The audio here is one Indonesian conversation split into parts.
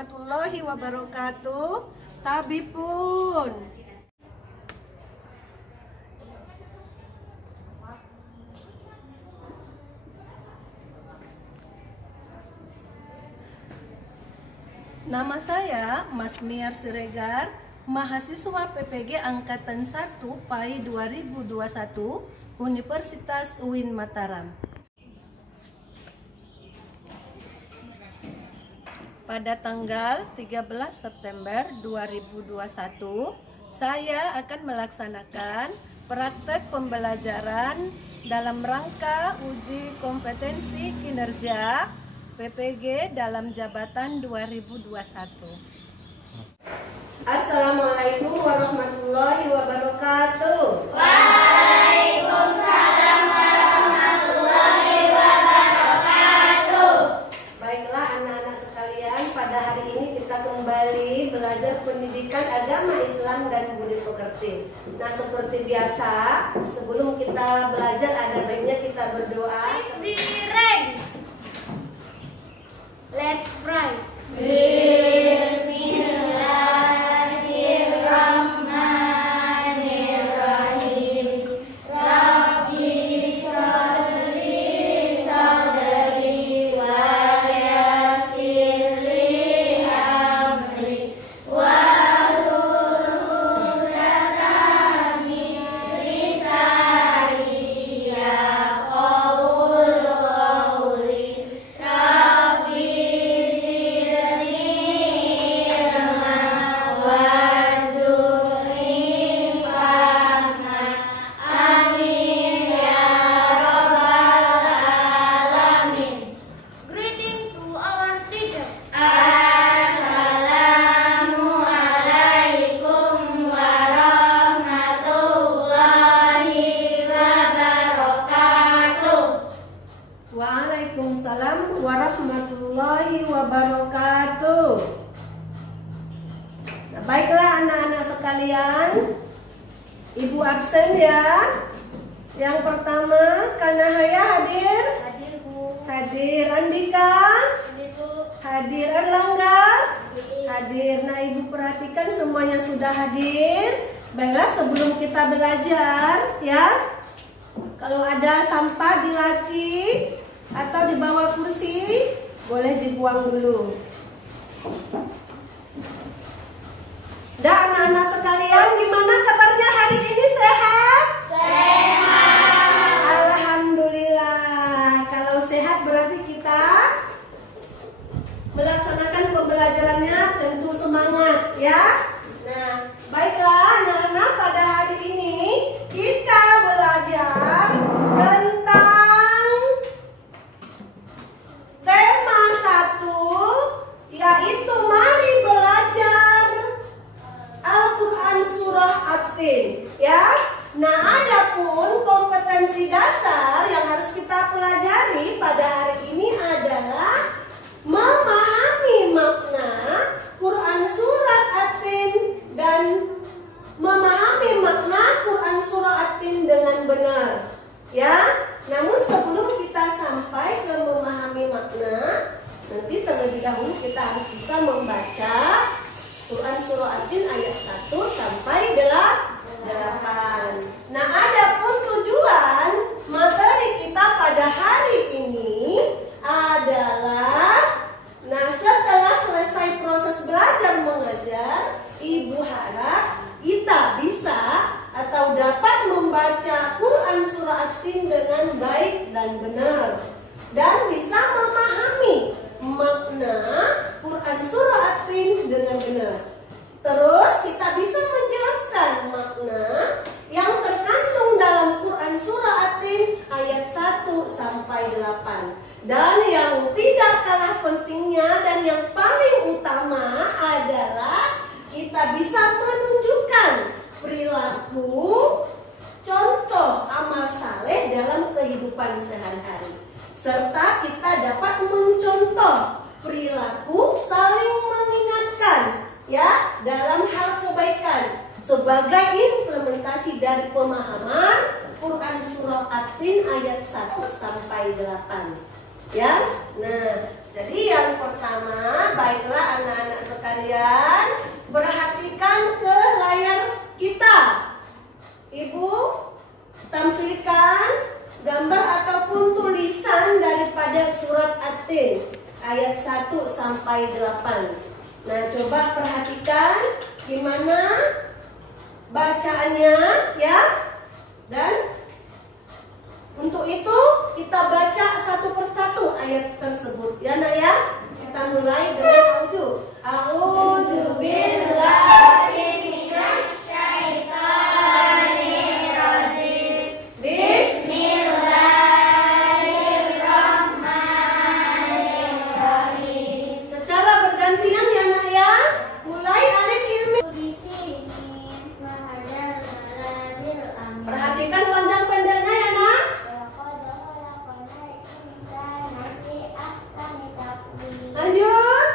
warahmatullahi wabarakatuh. Tabipun. Nama saya Mas Miar Siregar, mahasiswa PPG Angkatan 1 PAI 2021 Universitas UIN Mataram. Pada tanggal 13 September 2021, saya akan melaksanakan praktek pembelajaran dalam rangka uji kompetensi kinerja PPG dalam jabatan 2021. Assalamualaikum warahmatullahi wabarakatuh. Waalaikumsalam warahmatullahi wabarakatuh. Baiklah anak-anak sekalian, pada hari ini kita kembali belajar pendidikan agama Islam dan budi pekerti. Nah, seperti biasa, sebelum kita belajar ada baiknya kita berdoa. Let's pray. Bismillahirrahmanirrahim. Rabbi shrah li sadri wa yassir li amri wahlul 'uqdatam min lisani yafqahul qawli. Waalaikumsalam warahmatullahi wabarakatuh. Nah, baiklah anak-anak sekalian, Ibu absen ya. Yang pertama, Kanahaya hadir? Hadir, Bu. Hadir. Andika? Hadir, Bu. Hadir. Erlangga? Hadir. Hadir. Nah, Ibu perhatikan semuanya sudah hadir. Baiklah, sebelum kita belajar ya, kalau ada sampah di laci atau di bawah kursi, boleh dibuang dulu. Dan anak-anak sekalian, gimana kabarnya hari ini, sehat? Sehat. Alhamdulillah. Kalau sehat berarti kita melaksanakan pembelajarannya tentu semangat ya. Nah, baiklah anak-anak, pada hari ini kita belajar tentang tema 1, yaitu mari belajar Al-Quran Surah At-Tin ya. Nah, adapun kompetensi dasar yang harus kita pelajari pada hari ini adalah memahami makna Quran Surat At-Tin dan memahami makna Quran Surah At-Tin dengan benar ya. Namun sebelum kita sampai ke memahami makna, nanti terlebih dahulu kita harus bisa membaca Quran Surah At-Tin ayat 1 sampai 8. Nah, adapun tujuan materi kita pada hari ini adalah, nah, setelah selesai proses belajar mengajar, Ibu harap kita bisa atau dapat membaca Quran Surah At-Tin dengan baik dan benar, dan bisa memahami makna Quran Surah At-Tin dengan benar. Terus kita bisa menjelaskan makna yang terkandung dalam Quran Surah At-Tin ayat 1 sampai 8. Dan yang tidak kalah pentingnya dan yang paling utama adalah kita bisa menunjukkan perilaku contoh amal saleh dalam kehidupan sehari-hari, serta kita dapat mencontoh perilaku saling mengingatkan ya dalam hal kebaikan sebagai implementasi dari pemahaman Quran Surah At-Tin ayat 1 sampai 8 ya. Nah, Jadi yang pertama, baiklah anak-anak sekalian, perhatikan ke layar kita. Ibu tampilkan gambar ataupun tulisan daripada surat At-Tin ayat 1 sampai 8. Nah, coba perhatikan gimana bacaannya ya. Dan untuk itu kita baca satu persatu ayat tersebut ya nak ya. Kita mulai dengan A'udzu billahi minasyaitonir rajim. Bismillahirrahmanirrahim. Secara bergantian ya nak ya. Mulai alif ilmi. Perhatikan panjang pendeknya ya nak. Lanjut.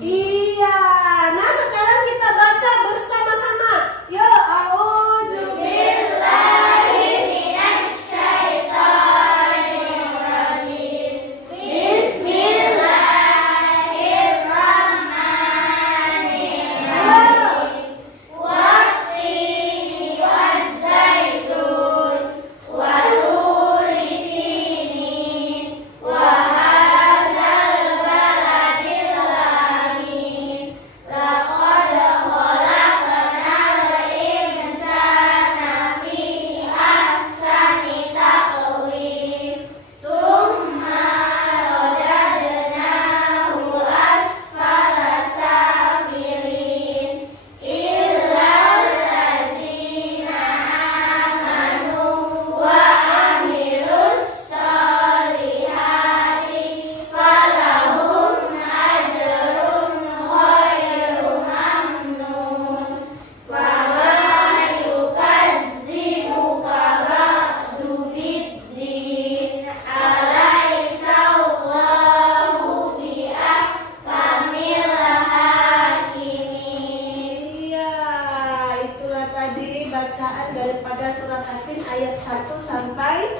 Iya. Nah, sekarang kita baca bersama-sama. Yo, a'udzu billahi minasyaitonir rajim. Bismillahirrahmanirrahim. Wattini wazzaitun wa turi sinin wa hadzal baladil amin. Laqad khalaqnal insana fi ahsani taqwim. Summa radadnahu asfala safilin. Illal ladzina amanu wa amilus solihati falahum ajrun ghairu mamnun. Fama yukazzibuka ba'du biddin. Alaysa Allahu biahkamil hakimin. Iya, itulah tadi bacaan daripada surat At-Tin ayat 1 sampai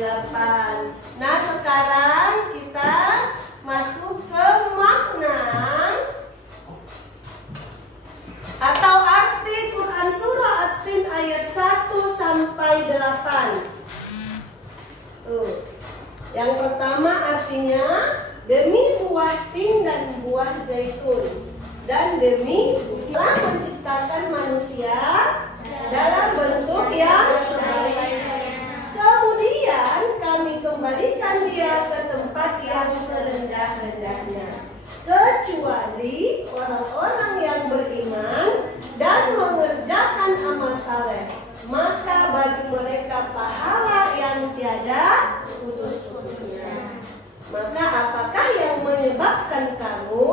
8. Nah, sekarang kita masuk ke makna atau arti Quran surah At-Tin ayat 1 sampai 8. Yang pertama artinya demi buah tin dan buah zaitun, dan demi telah menciptakan manusia dalam bentuk yang sebaik-baiknya. Kemudian kami kembalikan dia ke tempat yang serendah-rendahnya, kecuali orang-orang yang beriman dan mengerjakan amal saleh, maka bagi mereka pahala yang tiada putus-putusnya. Maka apakah yang menyebabkan kamu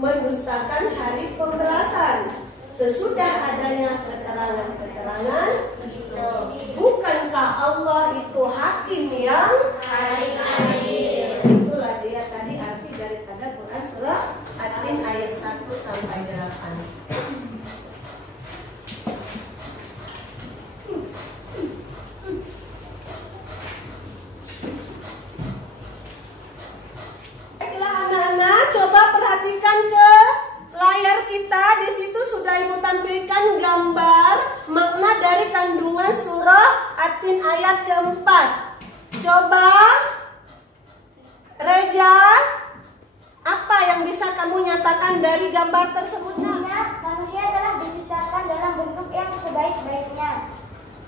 mendustakan hari pembalasan sesudah adanya keterangan-keterangan itu? Bukankah Allah itu hakim yang adil? Itulah dia tadi arti daripada Quran surah At-Tin ayat 1 sampai 8. Perhatikan ke layar kita, di situ sudah Ibu tampilkan gambar makna dari kandungan surah At-Tin ayat keempat. Coba Reza, apa yang bisa kamu nyatakan dari gambar tersebut? Manusia telah diciptakan dalam bentuk yang sebaik-baiknya.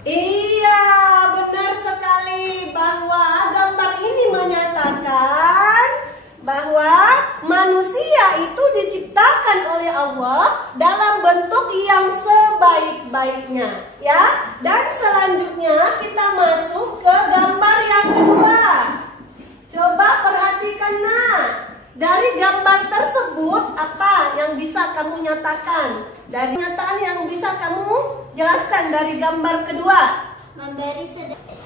Iya, benar sekali bahwa gambar ini menyatakan bahwa manusia itu diciptakan oleh Allah dalam bentuk yang sebaik-baiknya, ya. Dan selanjutnya kita masuk ke gambar yang kedua. Coba perhatikan nak, dari gambar tersebut apa yang bisa kamu nyatakan? Dari nyataan yang bisa kamu jelaskan dari gambar kedua? Memberi sedekah.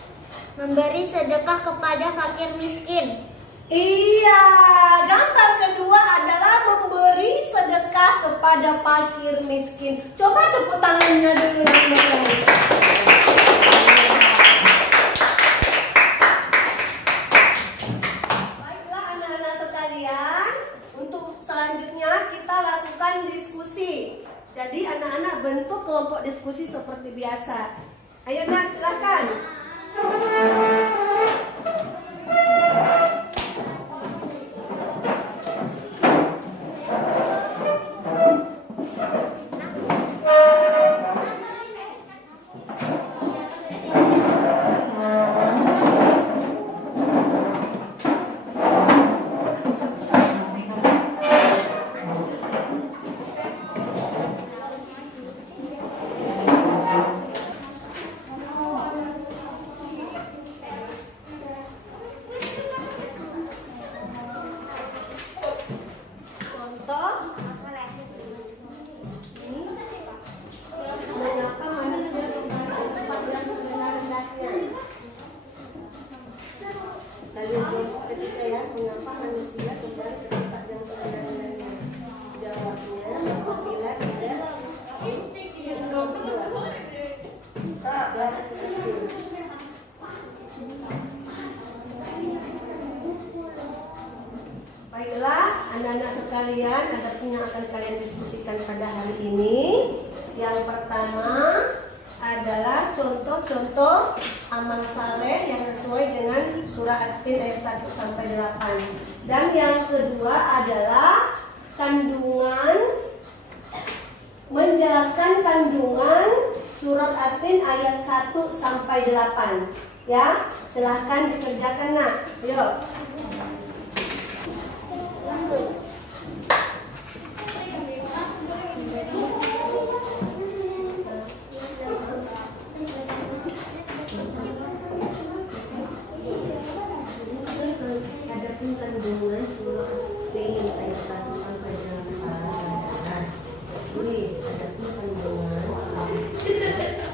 Memberi sedekah kepada fakir miskin. Iya, gambar kedua adalah memberi sedekah kepada fakir miskin. Coba tepuk tangannya dulu yang baik. Baiklah anak-anak sekalian, untuk selanjutnya kita lakukan diskusi. Jadi anak-anak bentuk kelompok diskusi seperti biasa. Ayo nak, silakan. Ketiga ya, mengapa manusia kembali ke tempat yang sebenarnya? Jawabnya apabila tidak Baiklah anak-anak sekalian, ada yang akan kalian diskusikan pada hari ini. Yang pertama adalah contoh-contoh amal saleh yang sesuai dengan surah At-Tin ayat 1 sampai 8. Dan yang kedua adalah menjelaskan kandungan surat At-Tin ayat 1 sampai 8. Ya, silahkan dikerjakan nak. Ayo. Adapun kandungan surah At-Tin ayat 1 sampai 8. Tulis, adapun kandungan surat At-Tin.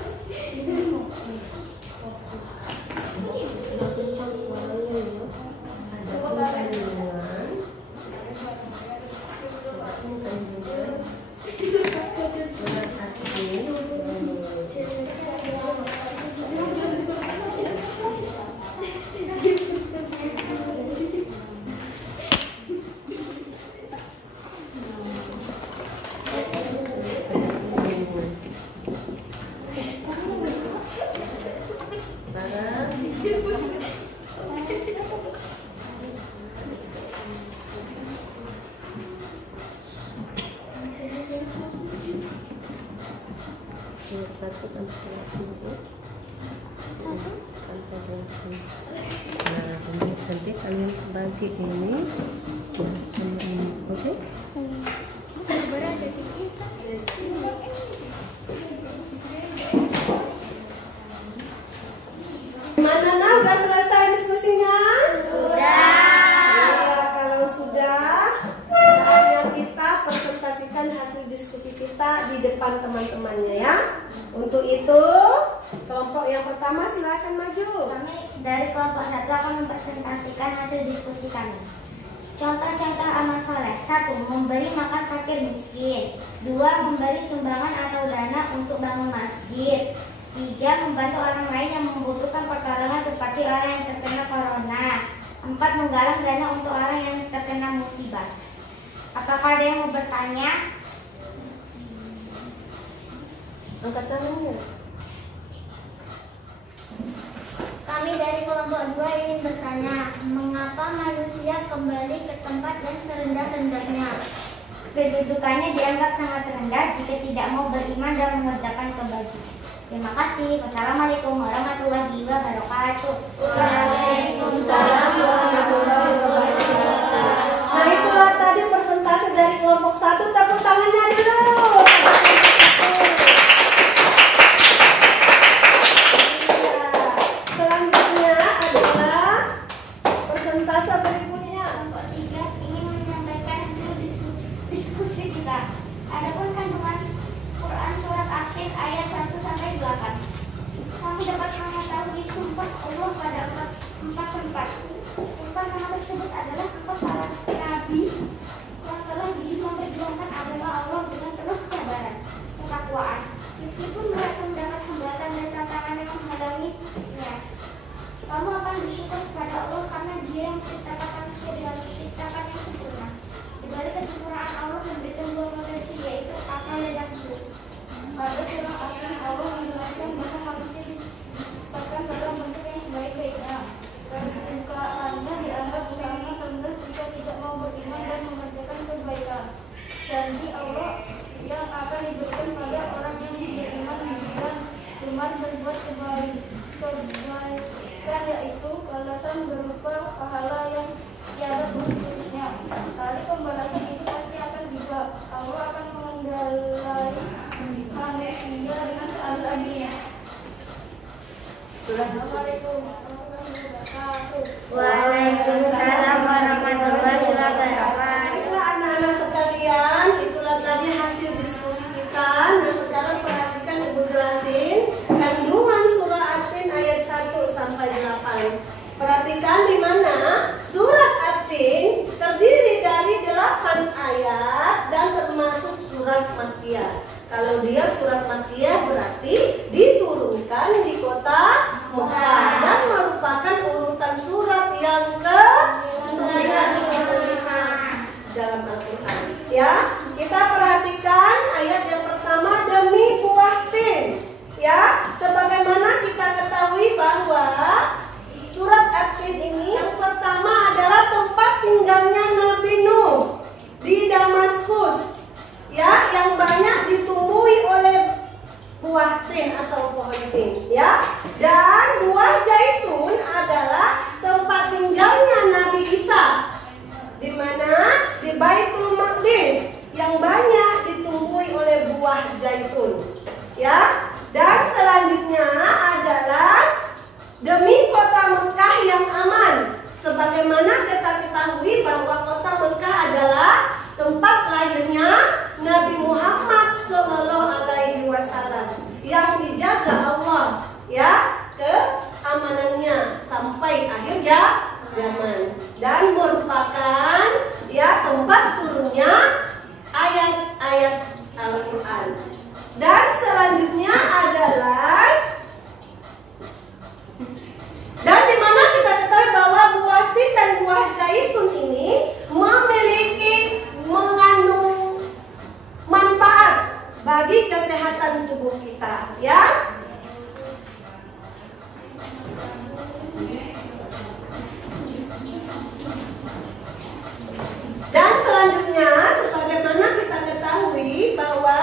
Surat 1 sampai 8. Nah, nanti kalian bagi ini sama ini, oke? Gimana nak? Udah selesai diskusinya? Sudah. Ya, kalau sudah, saatnya kita presentasikan hasil diskusi kita di depan teman-temannya ya. Untuk itu, kelompok yang pertama silakan maju. Kami dari kelompok 1 akan mempresentasikan hasil diskusi kami. Contoh-contoh amal soleh: 1. Memberi makan fakir miskin. 2. Memberi sumbangan atau dana untuk bangun masjid. 3. Membantu orang lain yang membutuhkan pertolongan seperti orang yang terkena corona. 4. Menggalang dana untuk orang yang terkena musibah. Apakah ada yang mau bertanya? Angkat tangannya. Kami dari kelompok 2 ingin bertanya, mengapa manusia kembali ke tempat yang serendah-rendahnya? Kedudukannya dianggap sangat rendah jika tidak mau beriman dan mengerjakan kebajikan. Terima kasih. Wassalamualaikum warahmatullahi wabarakatuh. Waalaikumsalam warahmatullahi wabarakatuh. Nah, itulah tadi presentasi dari kelompok 1. Tepuk tangannya dulu. Selanjutnya adalah persentase berikutnya. Kelompok 3 ingin menyampaikan hasil diskusi kita. Adapun kandungan Quran surat At-Tin ayat 1 sampai 8. 1. Kami dapat mengetahui sumpah Allah pada empat tempat. Sumpah nama tersebut adalah sumpah para nabi yang telah memperjuangkan agama Allah dengan penuh kesabaran, ketakwaan, meskipun mereka mendapat hambatan dan tantangan yang menghalanginya. Kamu akan bersyukur kepada Allah karena Dia yang menciptakan manusia dengan ciptakan yang sempurna. Di balik kesempurnaan Allah memberikan dua potensi, yaitu akal dan nafsu. Pada surah Al-Qur'an Allah menjelaskan bahwa manusia diciptakan dalam bentuk yang sebaik-baiknya. Dan jika Anda dianggap sangat rendah jika tidak mau beriman dan mengerjakan kebaikan. Janji Allah yang akan diberikan pada orang yang beriman dan gemar berbuat kebaikan, yaitu balasan berupa pahala yang tiada putusnya. Hari pembalasan itu pasti akan tiba. Allah akan mengendalikan manusia dengan seadil-adilnya. Assalamualaikum warahmatullahi wabarakatuh. Waalaikumsalam warahmatullahi wabarakatuh. Baiklah anak-anak sekalian, itulah tadi hasil diskusi kita. Nah sekarang perhatikan Ibu jelasin kandungan surah At-Tin ayat 1 sampai 8. Perhatikan di mana surat At-Tin terdiri dari 8 ayat dan termasuk surat Makkiyah. Kalau dia surat Makkiyah berarti diturunkan di kota Mekah dan merupakan urutan surat yang ke-95 dalam Al-Quran. Ya, kita perhatikan ayat yang pertama, demi buah tin. Ya, sebagaimana kita ketahui bahwa surat At-Tin ini yang pertama adalah tempat tinggalnya Nabi Nuh di Damaskus. Ya, yang banyak ditumbuhi oleh buah tin atau pohon tin, ya. Dan buah zaitun adalah tempat tinggalnya Nabi Isa, di mana di Baitul Maqdis yang banyak ditumbuhi oleh buah zaitun, ya. Dan selanjutnya adalah demi kota Mekah yang aman, sebagaimana kita ketahui bahwa kota Mekah adalah tempat lahirnya Nabi Muhammad SAW yang dijaga Allah, ya, keamanannya sampai akhir zaman, dan merupakan ya tempat turunnya ayat-ayat Al-Quran. Dan selanjutnya adalah dan dimana kita ketahui bahwa buah tin dan buah zaitun ini mengandung manfaat bagi kesehatan tubuh kita, ya. Dan selanjutnya sebagaimana kita ketahui bahwa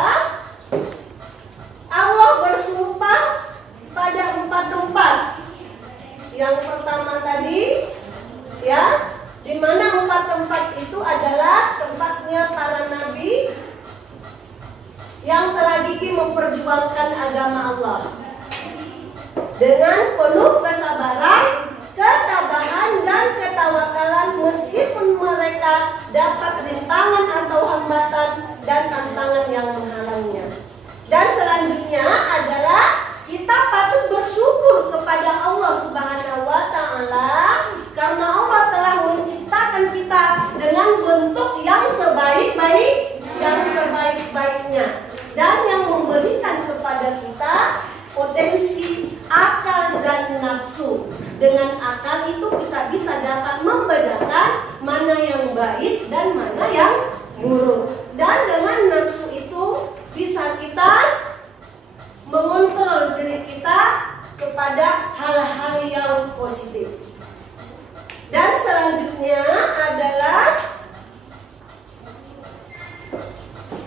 Allah bersumpah pada 4 tempat. Yang pertama tadi, ya, di mana 4 tempat itu adalah tempatnya para nabi yang telah gigih memperjuangkan agama Allah dengan penuh kesabaran, ketabahan, dan ketawakalan meskipun mereka dapat rintangan atau hambatan dan tantangan yang menghalangnya. Dan selanjutnya adalah kita patut bersyukur kepada Allah Subhanahu wa Ta'ala karena Allah telah menciptakan kita dengan bentuk yang sebaik-baiknya dan yang memberikan kepada kita potensi akal dan nafsu. Dengan akal itu kita bisa dapat membedakan mana yang baik dan mana yang buruk. Dan dengan nafsu itu bisa kita mengontrol diri kita kepada hal-hal yang positif. Dan selanjutnya adalah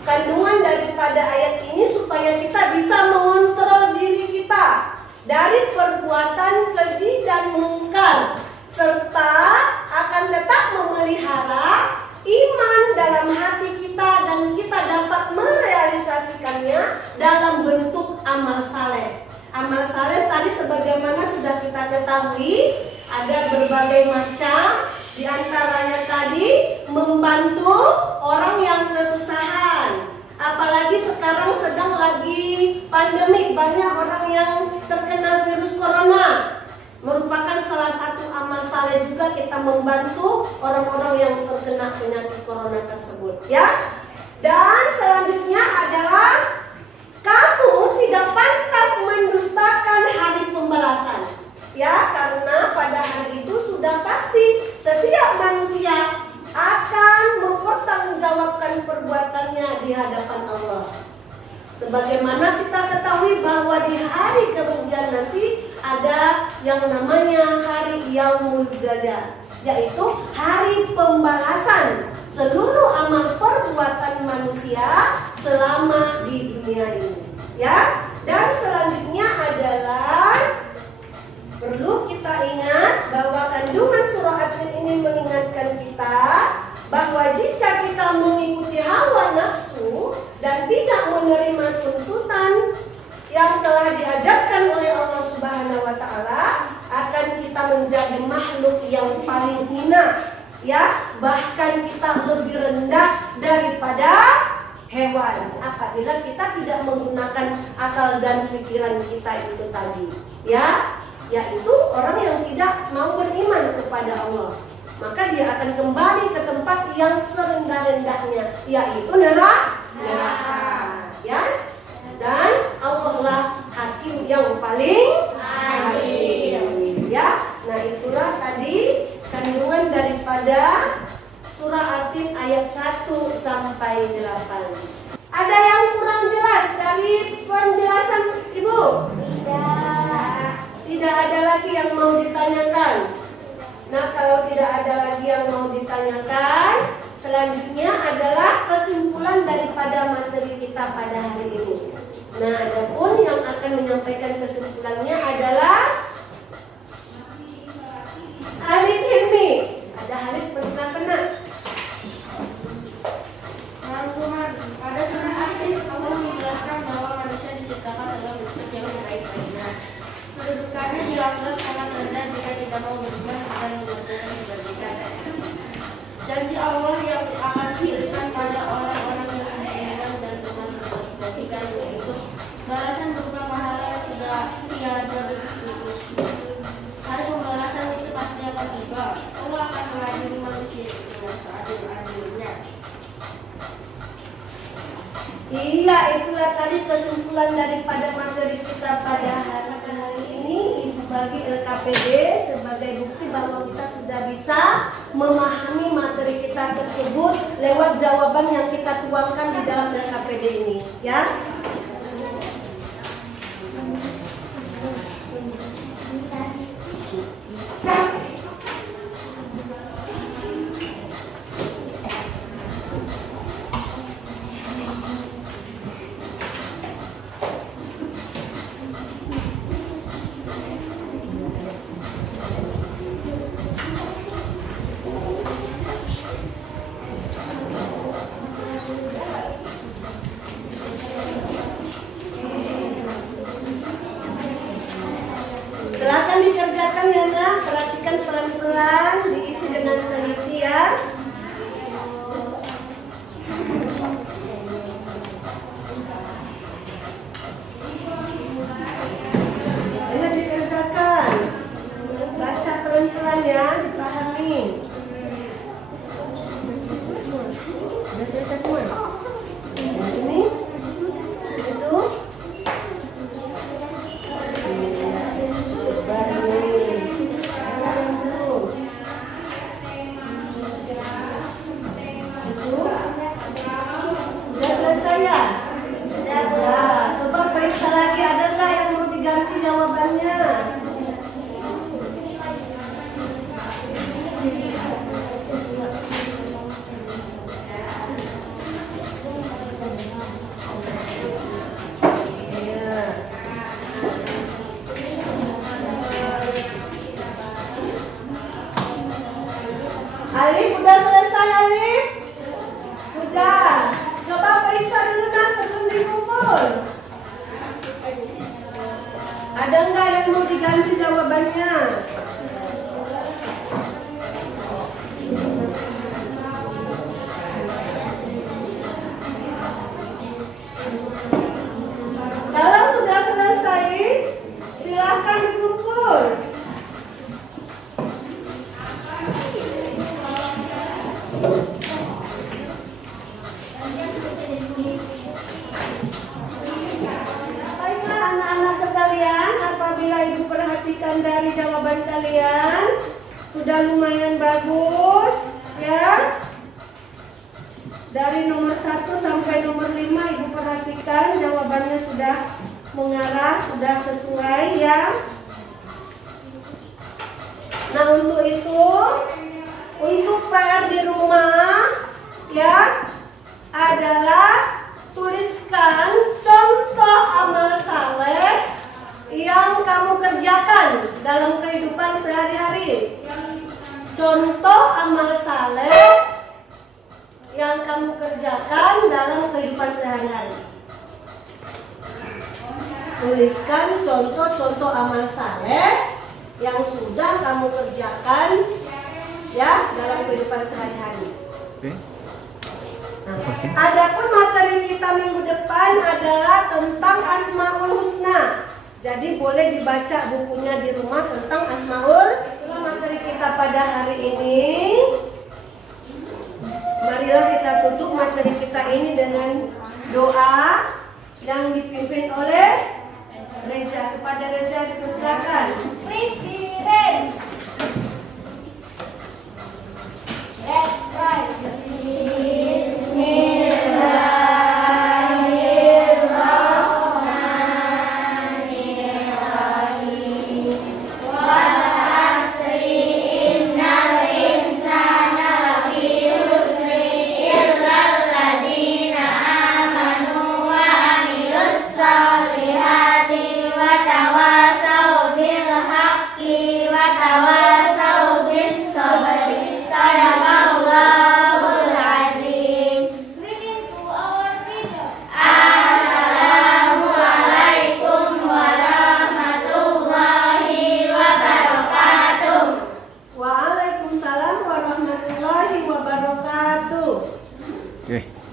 kandungan daripada ayat ini supaya kita bisa mengontrol diri kita dari perbuatan keji dan mungkar, serta akan tetap memelihara iman dalam hati kita dan kita dapat merealisasikannya dalam bentuk amal saleh. Amal saleh tadi sebagaimana sudah kita ketahui ada berbagai macam, di antaranya tadi membantu orang yang kesusahan. Apalagi sekarang sedang lagi pandemi, banyak orang yang terkena virus corona. Merupakan salah satu amal saleh juga kita membantu orang-orang yang terkena penyakit corona tersebut, ya. Dan selanjutnya adalah kamu tidak pantas mendustakan hari pembalasan, ya, karena pada hari itu sudah pasti setiap manusia akan mempertanggungjawabkan perbuatannya di hadapan Allah. Sebagaimana kita ketahui bahwa di hari kemudian nanti ada yang namanya hari Yaumul Jazaa, yaitu hari pembalasan seluruh amal perbuatan manusia selama di dunia ini, ya. Dan selanjutnya adalah perlu kita ingat bahwa kandungan surah At-Tin ini mengingatkan kita bahwa jika kita mengikuti hawa nafsu dan tidak menerima tuntutan yang telah diajarkan oleh Allah Subhanahu wa Ta'ala, akan kita menjadi makhluk yang paling hina, ya, bahkan kita lebih rendah daripada hewan apabila kita tidak menggunakan akal dan pikiran kita itu tadi, ya, yaitu orang yang tidak mau beriman kepada Allah. Maka dia akan kembali ke tempat yang serendah-rendahnya, yaitu neraka, ya. Dan Allah lah hakim yang paling adil, ya. Nah, itulah tadi kandungan daripada surah At-Tin ayat 1 sampai 8. Ada yang kurang jelas dari penjelasan Ibu? Tidak ada lagi yang mau ditanyakan. Nah, kalau tidak ada lagi yang mau ditanyakan, selanjutnya adalah kesimpulan daripada materi kita pada hari ini. Nah, adapun yang akan menyampaikan kesimpulannya adalah Halid Hilmi. Ada Halid, persilakan nak. Pada surah At-Tin Allah menjelaskan bahwa manusia diciptakan dalam bentuk yang baik-baiknya. Kedudukannya dianggap sangat rendah jika tidak mau beriman dan mengerjakan kebajikan. Janji Allah yang akan diberikan pada orang-orang yang beriman dan dengan kebajikan, yaitu balasan berupa pahala yang sudah tiada berputus. Hari pembalasan itu pasti akan tiba. Allah akan mengadili manusia dengan seadil-adilnya. Iya, itulah tadi kesimpulan daripada materi kita pada hari ini. Ibu bagi LKPD sebagai bukti bahwa kita sudah bisa memahami materi kita tersebut lewat jawaban yang kita tuangkan di dalam LKPD ini, ya. Silakan dikerjakan ya nak, perhatikan pelan-pelan, diisi dengan teliti ya. Ayo dikerjakan, baca pelan-pelan ya, dipahami. Sudah selesai semua? Ini, itu. Sudah selesai ya? Ya, coba periksa lagi ada nggak yang mau diganti jawabannya? Alif, udah selesai Alif? Sudah. Coba periksa dulu nah sebelum dikumpul. Ada nggak yang mau diganti jawabannya? Kalau sudah Ibu perhatikan dari jawaban kalian? Sudah lumayan bagus, ya? Dari nomor 1 sampai nomor 5 Ibu perhatikan jawabannya sudah mengarah, sudah sesuai, ya? Nah, untuk itu, untuk PR di rumah, ya, adalah tuliskan contoh amal saleh yang kamu kerjakan dalam kehidupan sehari-hari. Contoh amal saleh yang kamu kerjakan dalam kehidupan sehari-hari. Tuliskan contoh-contoh amal saleh yang sudah kamu kerjakan, ya, dalam kehidupan sehari-hari. Nah, adapun materi kita minggu depan adalah tentang Asmaul Husna. Jadi boleh dibaca bukunya di rumah tentang Asmaul. Itulah materi kita pada hari ini. Marilah kita tutup materi kita ini dengan doa yang dipimpin oleh Reza. Kepada Reza dipersilakan. Please be ready. Let's try.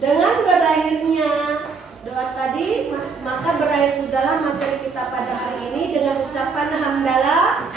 Dengan berakhirnya doa tadi, maka berakhir sudahlah materi kita pada hari ini dengan ucapan hamdalah